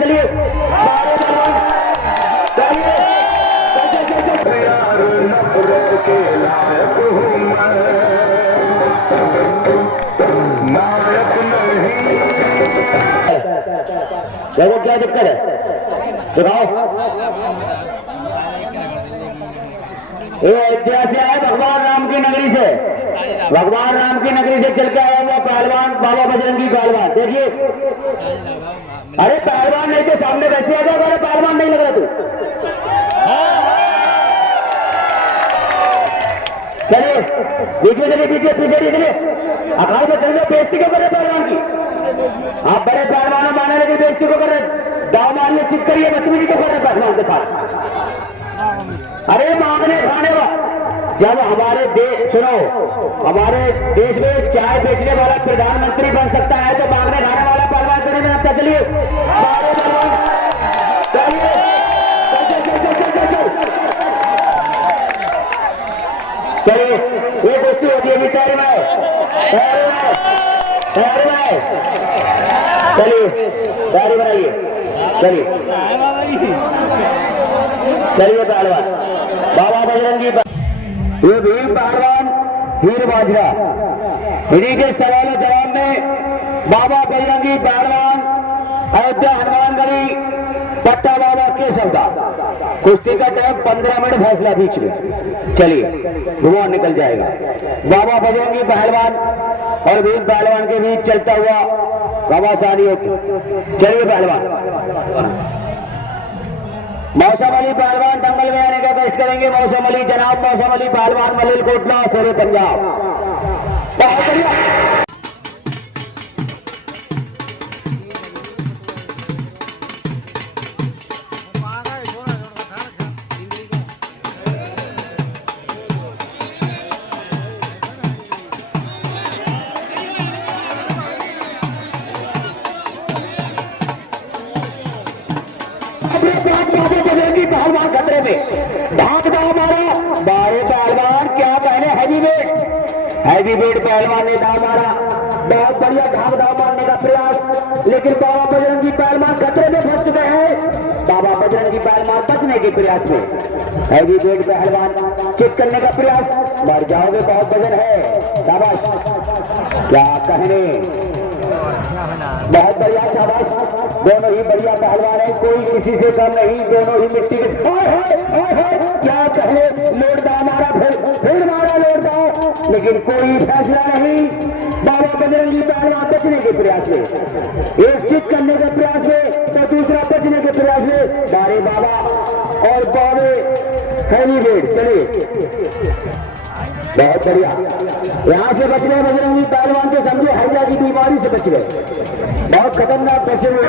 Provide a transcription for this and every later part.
चलिए देखो क्या दिक्कत है, दिखाओ। ये अयोध्या से आए भगवान राम की नगरी से, भगवान राम की नगरी से चल के आया हुआ पहलवान बाबा बजरंगी पहलवान। देखिए, अरे पहलवान नहीं तो सामने वैसे आ जाओ, अरे पहलवान नहीं लग रहा तू। चलिए पीछे चलिए, पीछे पीछे चलिए। अखाड़ में चल रहे, बेइज्जती क्यों कर रहे पहलवान की? आप बड़े पहलवान माने लेकिन बेइज्जती को कर रहे, दाव मारने चित करिए, बदतमीजी को कर रहे पहलवान के साथ। अरे मांगने खाने वाला, जब हमारे देश, सुनो, हमारे देश में चाय बेचने वाला प्रधानमंत्री बन सकता है तो मांगने खाने वाला पहलवान करने में आता। चलिए चलिए, ये दोस्ती होती है तैयारी में, चलिए तैयारी बनाइए। चलिए चलिए पहलवान बाबा बजरंगी, ये वीर पहलवान हीर बाजरा, इन्हीं के सवाल जवाब में बाबा बजरंगी पहलवान अयोध्या हनुमानगढ़ी पट्टा बाबा के सौदा। कुश्ती का टाइम 15 मिनट, फैसला बीच में। चलिए धुआं निकल जाएगा। बाबा बजरंगी पहलवान और वीर पहलवान के बीच चलता हुआ घमासानी होती। चलिए पहलवान, मौसम अली पहलवान दंगल में आने का कष्ट करेंगे। मौसम अली, जनाब मौसम अली पहलवान, मलिल कोटला, शेरे पंजाब। बहुत बढ़िया। पहलवान खतरे में, ढाक दाव मारा बारे पहलवान, क्या कहने, हैवी वेट पहलवान ने दाव मारा। बहुत बढ़िया ढाक दाव मारने का प्रयास, लेकिन बाबा बजरंगी पहलवान खतरे में फंस चुके हैं। बाबा बजरंगी पहलवान बचने के प्रयास में, हैवी वेट पहलवान चित करने का प्रयास, मर जाओगे, बहुत वजन है। शाबाश, क्या कहने, बहुत बढ़िया, शाबाश। दोनों ही बढ़िया पहलवान है, कोई किसी से कम नहीं, दोनों ही मिट्टी के। क्या कहे, लोड दाव मारा, फिर मारा लोड दाव, लेकिन कोई फैसला नहीं। बाबा बजरंगी पहलवान बचने के प्रयास में, एक चित करने के प्रयास में तो दूसरा बचने के प्रयास में। बारे बाबा और बाबे हैवी वेट। चलिए बहुत बढ़िया, यहां से बच गए बजरंगी पहलवान के, समझे हैजा की बीमारी से बच गए, बहुत खतरनाक बचे हुए।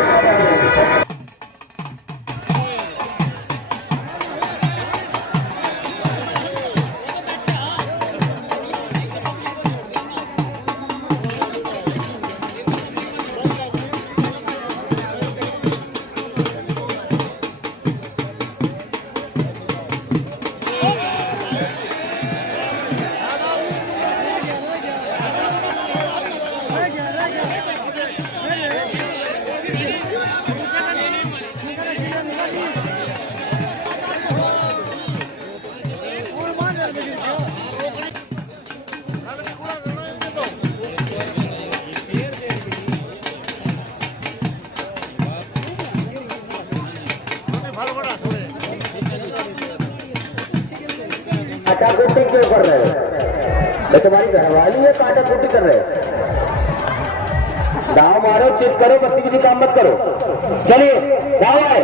काटा कुट्टी क्यों कर रहे हो? तुम्हारी घरवाली है, काटा कुट्टी कर रहे हो? दाव मारो, चित करो, बत्ती किसी काम मत करो। चलिए दाव आए।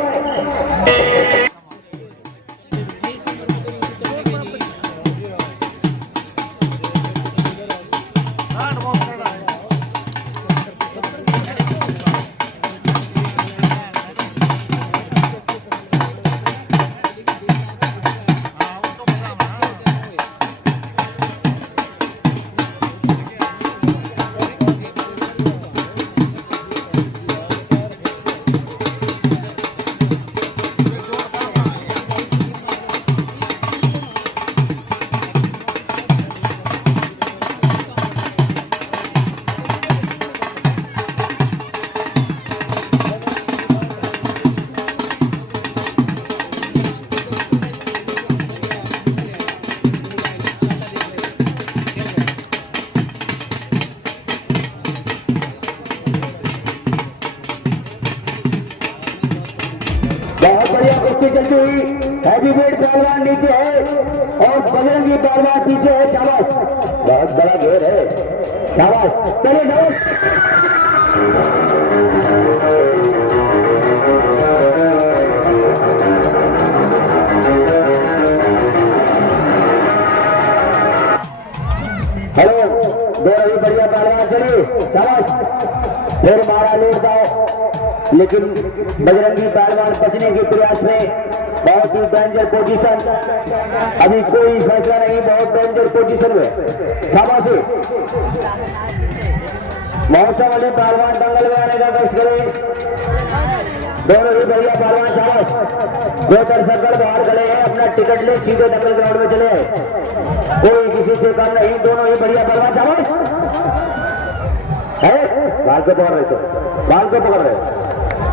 देखते ही हैवीवेट पहलवान नीचे है और बजरंगी पहलवान पीछे है। शाबाश, बहुत बड़ा घेर है। शाबाश, चलिए शाबाश। हेलो, दो रही बढ़िया पहलवान, चलिए शाबाश। फिर मारा लूट दाओ, लेकिन बजरंगी पहलवान बचने के प्रयास में। बहुत ही डेंजर पोजीशन, अभी कोई फैसला नहीं, बहुत डेंजर पोजीशन में। शाबाश, मौसम अली पहलवान दंगल में आने का कष्ट करें। दोनों ही बढ़िया पहलवान, शाबाश। दो दर्शकगण बाहर खड़े हैं, अपना टिकट ले सीधे दंगल ग्राउंड में चले। कोई किसी से कम नहीं, दोनों ही बढ़िया पहलवान, शाबाश। बाल को पकड़ रहे थे, बाल को पकड़ रहे,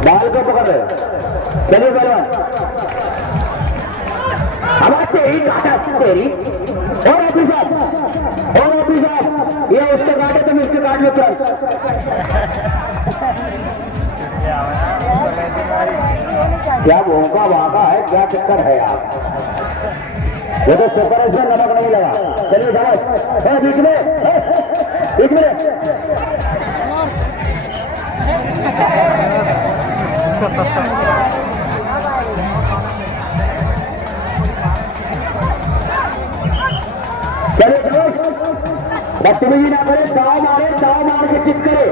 बाल को पकड़ रहे। चलिए पहलवान, आवाज तेरी काटा तेरी। और ऑफिस साहब, और ऑफिस साहब, ये उसको काटे तुम इसके काट लो। क्या भोंका वाका है, क्या चक्कर है यार? वो तो सुपर में नमक नहीं लगा। चलिए शाबाश, बीच में, बीच में। चलिए बदतमीजी ना करे, दाव मार के चित करे।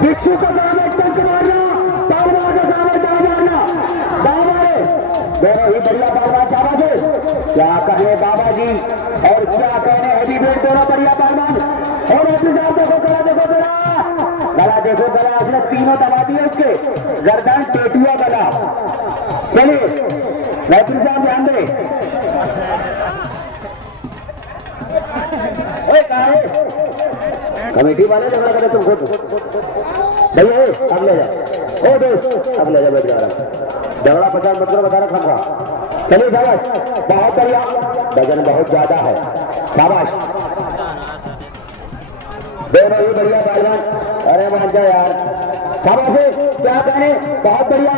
बिच्छू को सामने टंक मारना, दाव मार के सामने दाव मारना, दाव मारे। दोनों ही बढ़िया पहलवान, शाबाश। क्या कहे बाबा जी और क्या कहने हैवीवेट, दोनों बढ़िया पहलवान। और देखो गला, देखो गला, गला देखो गला, उसने तीनों दबा दिए उसके, गर्दन टेटुआ गला। चलिए मैत्री साहब ध्यान दे। कमेटी वाले झगड़ा करे तुम खुद भैया, अब ले जा। ओ दोस्त, अब ले जा, बैठ जा। झगड़ा 50 मतलब बता रखा था। चलिए शाबाश, बहुत बढ़िया। वजन बहुत ज्यादा है, शाबाश। दोनों ही बढ़िया पहलवान। अरे मान जा यार, शाबाश। क्या कहने, बहुत बढ़िया।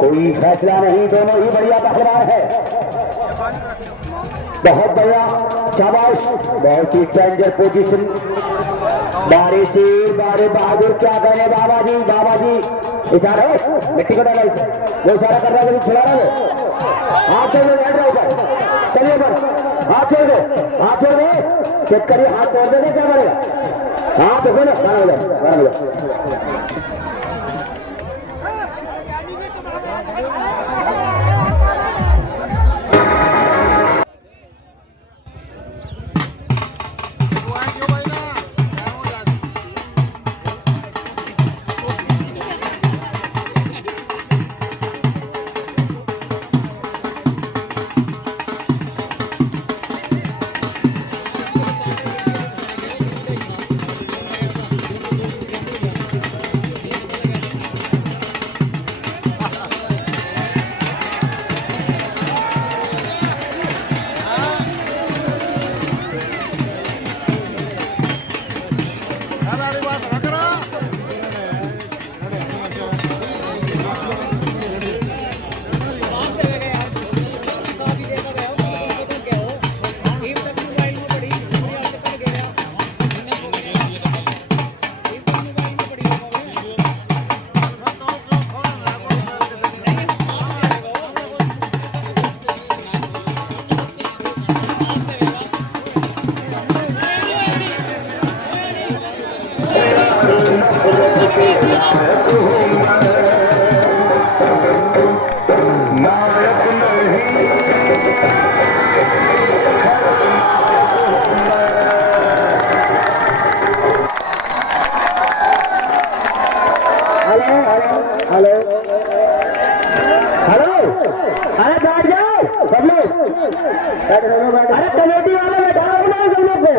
कोई फैसला नहीं, दोनों ही बढ़िया पहलवान है। बहुत बढ़िया, शाबाश। बहुत ही डेंजर पोजीशन। बारे शेर, बारे बहादुर, क्या कहने बाबा जी, बाबा जी। इशारा है, मिट्टी को डाला, वो इशारा कर रहा है, छुड़ा रहा है। हाथ छोड़ दो, बैठ रहा ऊपर। चलिए ऊपर, हाथ छोड़ दो, हाथ छोड़ दो। चेक करिए, हाथ तोड़ देगा, क्या करेगा? हाथ देखो ना, खाना हो जाए। हेलो हेलो, अरे बैठ जाओ सब लोग, अरे कमेटी वाले बैठा रहो ना सब लोग को।